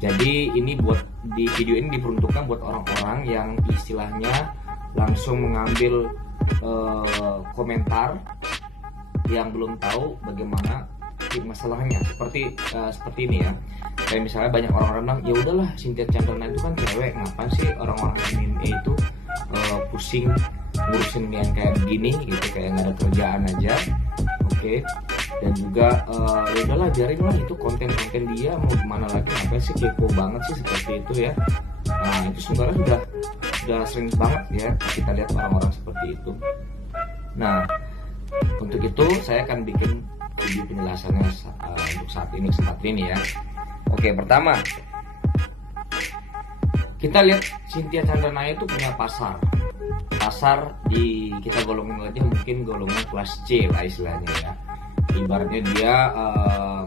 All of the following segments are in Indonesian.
Jadi ini di video ini diperuntukkan buat orang-orang yang istilahnya langsung mengambil komentar yang belum tahu bagaimana masalahnya. Seperti ini ya. Kayak misalnya banyak orang-orang bilang, ya udahlah Cynthia Chandra itu kan cewek, ngapain sih orang-orang MMA itu pusing ngurusin yang kayak begini gitu, kayak nggak ada kerjaan aja. Oke. Dan juga ya udahlah biarin lah, itu konten-konten dia, mau gimana lagi, ngapain sih, kepo banget sih seperti itu ya. Nah itu sebenarnya sudah sering banget ya kita lihat orang-orang seperti itu. Nah untuk itu saya akan bikin video penjelasannya untuk saat ini, kesempatan ini ya. Oke, pertama kita lihat Cynthia Chandra itu punya pasar di, kita golongin aja mungkin golongan kelas C lah istilahnya ya. Ibaratnya dia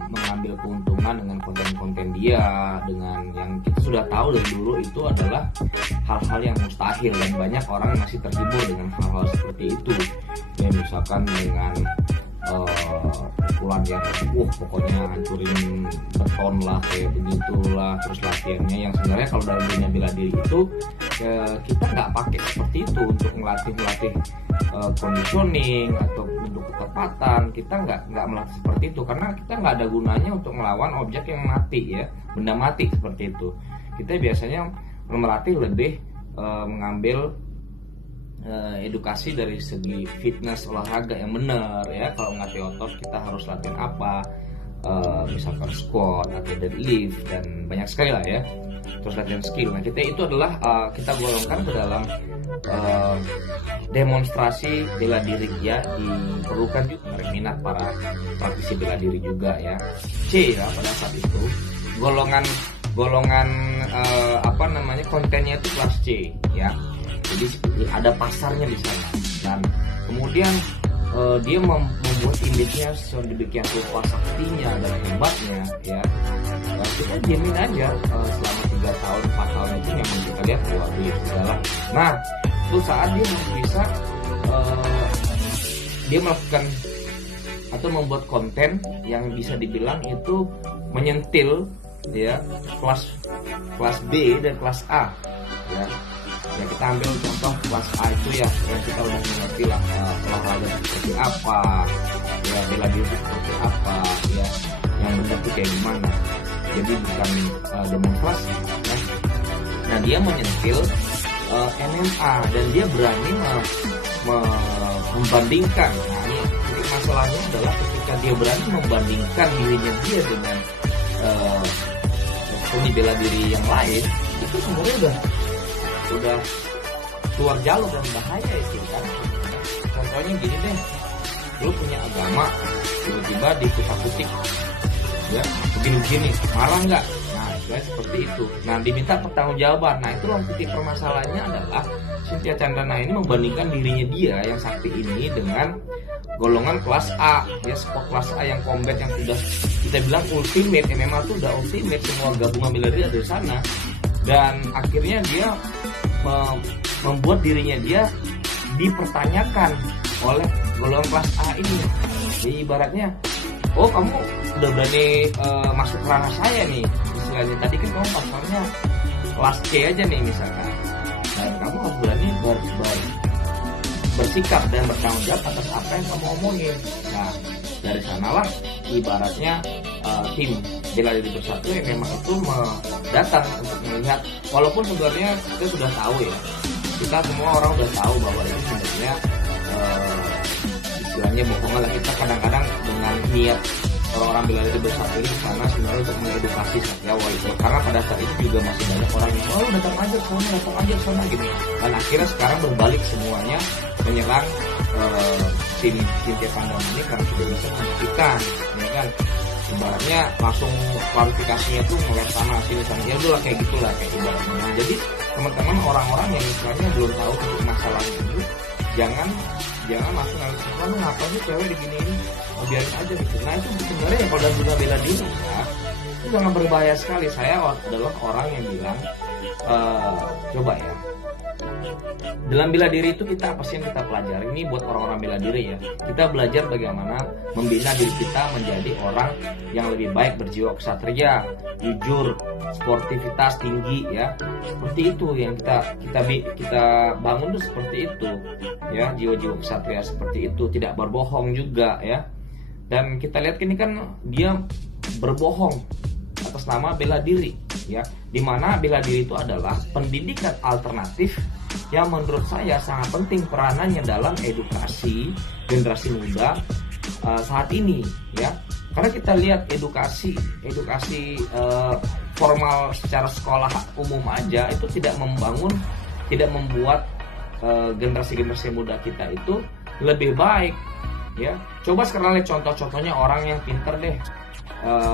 mengambil keuntungan dengan konten-konten dia, dengan yang kita sudah tahu dari dulu itu adalah hal-hal yang mustahil, dan banyak orang masih terhibur dengan hal-hal seperti itu ya. Misalkan dengan pukulan yang pokoknya hancurin beton lah, kayak begitulah, terus latihannya yang sebenarnya kalau dalam dunia bela diri itu kita nggak pakai seperti itu untuk melatih conditioning atau untuk ketepatan. Kita nggak melatih seperti itu karena kita nggak ada gunanya untuk melawan objek yang mati ya, benda mati seperti itu. Kita biasanya melatih lebih mengambil edukasi dari segi fitness olahraga yang benar ya. Kalau nggak otot kita harus latihan apa, misalkan squat atau deadlift dan banyak sekali lah ya. Terus latihan skill. Nah kita itu adalah kita golongkan ke dalam demonstrasi bela diri ya, diperlukan juga minat para praktisi bela diri juga ya. C ya, pada saat itu golongan kontennya itu kelas C ya. Jadi ada pasarnya di sana, dan kemudian dia membuat image-nya sedemikian rupa saktinya dan hebatnya ya. Kita jamin aja selama 3 tahun 4 tahun itu yang kita lihat bahwa dia segala. Nah itu saat dia bisa dia melakukan atau membuat konten yang bisa dibilang itu menyentil ya kelas B dan kelas A ya. Ya kita ambil contoh kelas A itu ya, yang kita udah mengerti lah olahraga seperti apa ya, bela diri seperti apa ya, yang benar itu kayak gimana. Jadi bukan demonstrasi ya. Nah dia menyentil MMA dan dia berani membandingkan. Nah ini masalahnya adalah ketika dia berani membandingkan dirinya dia dengan seni bela diri yang lain, itu sebenarnya udah keluar jalur dan bahaya itu kan. Contohnya gini deh, lu punya agama tiba-tiba dikutak-kutik ya begini-begini, marah nggak? Nah kayak seperti itu. Nah diminta pertanggungjawaban. Nah itu titik permasalahannya adalah Cynthia Chandra ini membandingkan dirinya dia yang sakti ini dengan golongan kelas A ya, sport kelas A yang combat, yang sudah kita bilang ultimate. MMA itu udah ultimate, semua gabungan bela diri ada di sana. Dan akhirnya dia membuat dirinya dia dipertanyakan oleh golongan kelas A ini. Jadi ibaratnya, oh kamu udah berani masuk ke ranah saya nih istilahnya. Tadi kan kamu pasalnya kelas C aja nih misalkan, dan kamu harus berani bersikap dan bertanggung jawab atas apa yang kamu omongin. Nah dari sanalah ibaratnya tim bela diri bersatu yang memang itu datang untuk melihat, walaupun sebenarnya kita sudah tahu ya, kita semua orang udah tahu bahwa ini sebenarnya istilahnya bohongan lah. Kita kadang-kadang dengan niat orang-orang bela diri bersatu ini karena sebenarnya untuk mengedukasi satya itu, karena pada saat itu juga masih banyak orang yang datang aja ke sana gitu. Dan akhirnya sekarang berbalik semuanya menyerang tim Cynthia Chandra ini karena sudah bisa membuktikan ya kan. Ibaratnya langsung klarifikasinya tuh ngeliat sana sini sana, ya udah kayak gitulah kayak ibaratnya. Nah, jadi teman-teman orang-orang yang misalnya belum tahu tentang masalah ini, jangan langsung lu ngapa sih cewek diginiin, biarin aja gitu. Nah itu sebenarnya kalau dalam dunia bela diri ya, itu sangat berbahaya sekali. Saya adalah orang yang bilang coba ya, dalam bela diri itu kita apa sih yang kita pelajari? Ini buat orang-orang bela diri ya. Kita belajar bagaimana membina diri kita menjadi orang yang lebih baik, berjiwa ksatria, jujur, sportivitas tinggi ya. Seperti itu yang kita bangun tuh seperti itu ya, jiwa-jiwa ksatria seperti itu, tidak berbohong juga ya. Dan kita lihat ini kan dia berbohong atas nama bela diri ya, dimana bela diri itu adalah pendidikan alternatif yang menurut saya sangat penting peranannya dalam edukasi generasi muda saat ini ya. Karena kita lihat edukasi formal secara sekolah umum aja itu tidak membuat generasi muda kita itu lebih baik ya. Coba sekarang lihat contoh-contohnya orang yang pinter deh.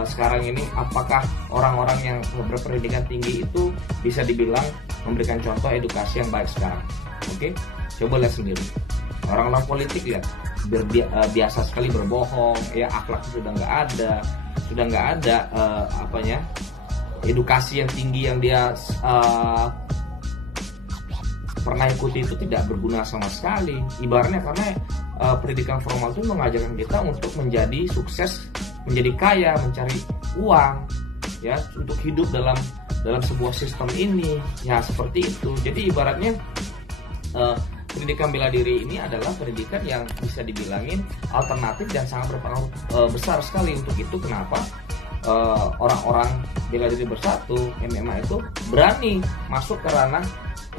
Sekarang ini apakah orang-orang yang berpendidikan tinggi itu bisa dibilang memberikan contoh edukasi yang baik sekarang? Oke, coba lihat sendiri. Orang-orang politik lihat biasa sekali berbohong, ya akhlak sudah nggak ada edukasi yang tinggi yang dia pernah ikuti itu tidak berguna sama sekali. Ibaratnya karena pendidikan formal itu mengajarkan kita untuk menjadi sukses, menjadi kaya, mencari uang ya, untuk hidup dalam sebuah sistem ini ya, seperti itu. Jadi ibaratnya pendidikan bela diri ini adalah pendidikan yang bisa dibilangin alternatif dan sangat berpengaruh besar sekali. Untuk itu kenapa orang-orang bela diri bersatu MMA itu berani masuk ke ranah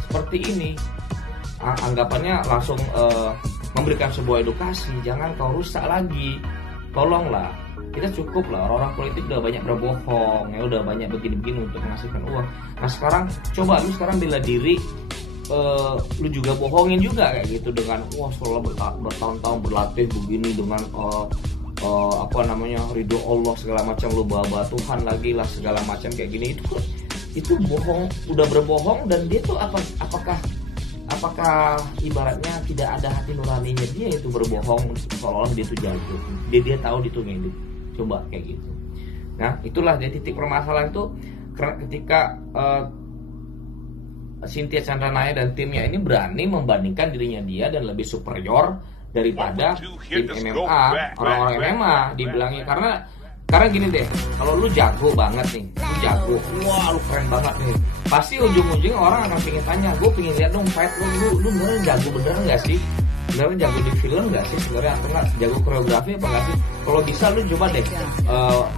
seperti ini. Anggapannya langsung memberikan sebuah edukasi, jangan kau rusak lagi, tolonglah. Kita cukup lah, orang-orang politik udah banyak berbohong ya, udah banyak begini-begini untuk menghasilkan uang. Nah sekarang coba lu sekarang bela diri, lu juga bohongin juga kayak gitu dengan setelah bertahun-tahun berlatih begini dengan ridho Allah segala macam, lu bawa Tuhan lagi lah segala macam kayak gini, itu bohong, udah berbohong. Dan dia tuh apakah ibaratnya tidak ada hati nuraninya dia itu berbohong seolah-olah dia tuh jago, dia tahu dia tuh ngedit. Coba kayak gitu. Nah itulah jadi titik permasalahan tuh ketika Cynthia Chandranaya dan timnya ini berani membandingkan dirinya dia dan lebih superior daripada tim MMA, orang-orang MMA dibilangnya. Karena gini deh, kalau lu jago banget nih, lu jago, wah lu keren banget nih, pasti ujung-ujungnya orang akan pengen tanya, gue pengen lihat dong fight lu beneran jago beneran nggak sih? Beneran jago di film nggak sih sebenarnya, atau nggak jago koreografi apa nggak sih? Kalau bisa lu coba deh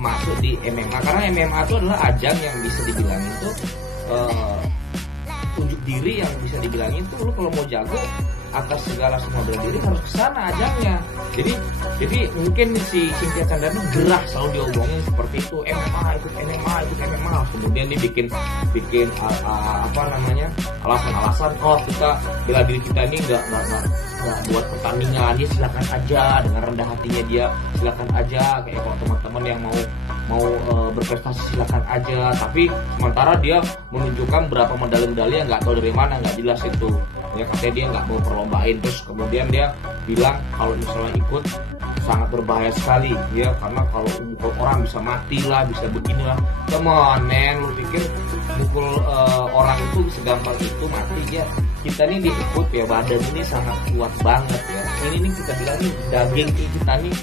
masuk di MMA, karena MMA itu adalah ajang yang bisa dibilangin itu tunjuk diri yang bisa dibilangin tuh, lu kalau mau jago atas segala semua bela diri harus kesana ajangnya. Jadi mungkin si Cynthia Chandranaya gerah selalu diomongin seperti itu, MMA, ikut MMA. Kemudian dia bikin alasan-alasan, kita bela diri kita ini nggak buat pertandingan, dia silakan aja dengan rendah hatinya, dia silakan aja kayak kalau teman-teman yang mau berprestasi silakan aja, tapi sementara dia menunjukkan berapa medali-medali yang nggak tahu dari mana, nggak jelas itu ya, katanya dia nggak mau perlombain. Terus kemudian dia bilang kalau misalnya ikut sangat berbahaya sekali ya, karena kalau orang bisa mati lah, bisa beginilah. Temen, lu pikir mukul orang itu segampang itu mati ya? Kita nih diikut ya, badan ini sangat kuat banget ya. Ini kita bilang nih daging kita nih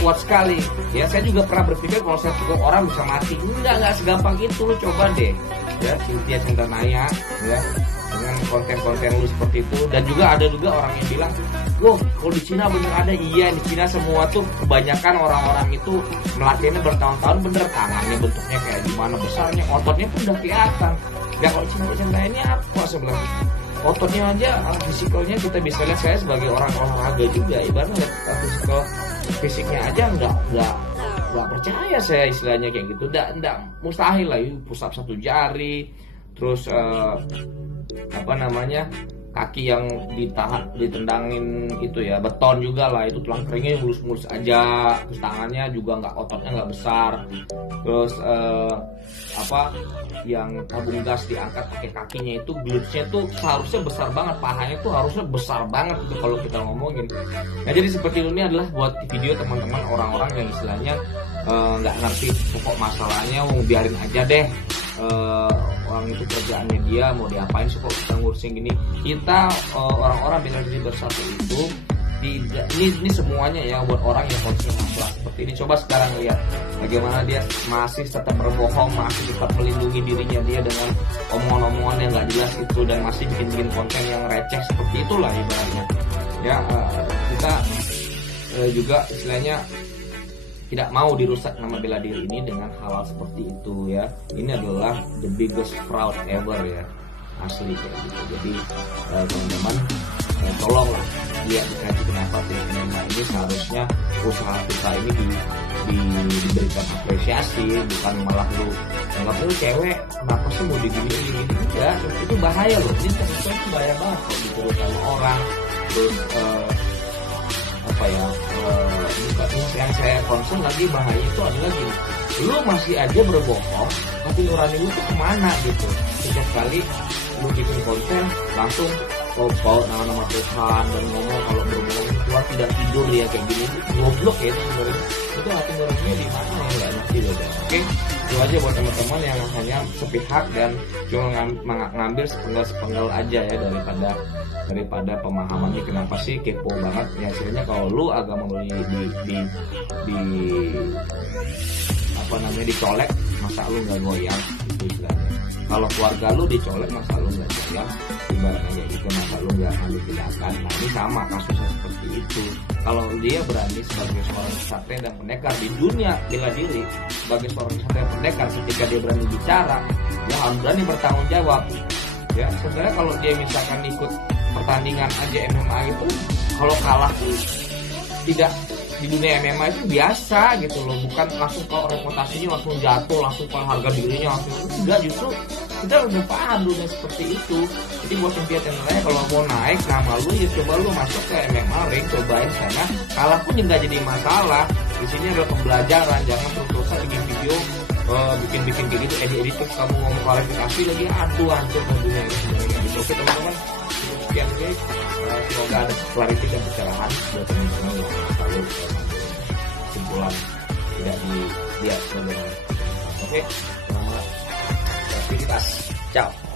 kuat sekali ya. Saya juga pernah berpikir kalau saya pukul orang bisa mati, nggak segampang itu. Lu coba deh ya, Cynthia Chandranaya ya, dengan konten-konten lu seperti itu. Dan juga ada orang yang bilang, kalau di Cina bener ada. Iya, di Cina semua tuh kebanyakan orang-orang itu melatihnya bertahun-tahun, bener tangannya bentuknya kayak gimana besarnya, ototnya pun udah kelihatan. Ya kalau Cynthia ini apa sebenarnya? Ototnya aja, fisikalnya kita bisa lihat. Saya sebagai orang olahraga juga, ibaratnya fisiknya aja nggak percaya saya istilahnya kayak gitu. Nggak mustahil lah, push up 1 jari, terus kaki yang ditendangin itu ya beton juga lah, itu tulang keringnya mulus-mulus aja, terus tangannya juga ototnya nggak besar, terus yang tabung gas diangkat pakai kakinya itu, glutesnya tuh seharusnya besar banget, pahanya tuh harusnya besar banget itu kalau kita ngomongin. Nah jadi seperti ini adalah buat video teman-teman orang-orang yang istilahnya nggak ngerti pokok masalahnya, mau biarin aja deh orang itu kerjaannya dia mau diapain sih kok kita ngurusin gini. Kita orang-orang bela diri bersatu itu tidak, ini semuanya ya buat orang yang konsumsi masalah seperti ini. Coba sekarang lihat bagaimana dia masih tetap berbohong, masih tetap melindungi dirinya dia dengan omongan-omongan yang nggak jelas itu, dan masih bikin konten yang receh seperti itulah ibaratnya ya. Kita juga istilahnya tidak mau dirusak nama bela diri ini dengan hal seperti itu ya. Ini adalah the biggest fraud ever ya, asli kayak gitu. Jadi teman-teman tolonglah lihat dikaji kenapa tim MMA ini seharusnya usaha kita ini diberikan apresiasi, bukan malah lu anggap lu cewek kenapa sih mau digini ya. Itu bahaya loh, ini terus bahaya banget kalau dituruti sama orang. Terus apa ya, yang saya concern lagi bahaya itu adalah gini, lu masih aja berbohong tapi nurani lu tuh kemana gitu. Setiap kali lu bikin konten langsung bawa nama-nama Tuhan dan ngomong kalau berbohong Tuhan tidak tidur ya, kayak gini goblok ya itu sebenarnya. Itu hati nuraninya di mana ya, nggak ngerti loh. Oke, itu aja buat teman-teman yang hanya sepihak dan cuma ngambil sepenggal aja ya daripada pemahamannya. Kenapa sih kepo banget ya, istilahnya kalau lu agama lu apa namanya dicolek, masa lu nggak goyang itu istilahnya. Kalau keluarga lu dicolek, masa lu nggak goyang, ibaratnya kayak gitu, masa lu nggak ambil tindakan. Nah ini sama kasusnya seperti itu. Kalau dia berani sebagai seorang satria dan pendekar di dunia bela diri, sebagai seorang satria pendekar, ketika dia berani bicara, dia harus berani bertanggung jawab. Ya sebenarnya kalau dia misalkan ikut pertandingan aja MMA itu, kalau kalah tuh tidak, di dunia MMA itu biasa gitu loh, bukan langsung kalau reputasinya langsung jatuh, langsung kalau harga dirinya langsung enggak, justru kita udah paham dunia seperti itu. Jadi buat impian yang lain, kalau mau naik nama lu ya coba lu masuk ke MMA ring, cobain sana, kalah pun nggak jadi masalah. Di sini adalah pembelajaran, jangan terus-terusan bikin video bikin kayak gitu, edit terus kamu ngomong klarifikasi lagi, aduh hancur dunia ini sebenarnya gitu. Oke teman-teman, sekian guys, semoga ada klarifikasi dan pencerahan buat teman-teman yang selalu kesimpulan tidak dilihat sebenarnya. Oke, selamat beraktivitas, ciao.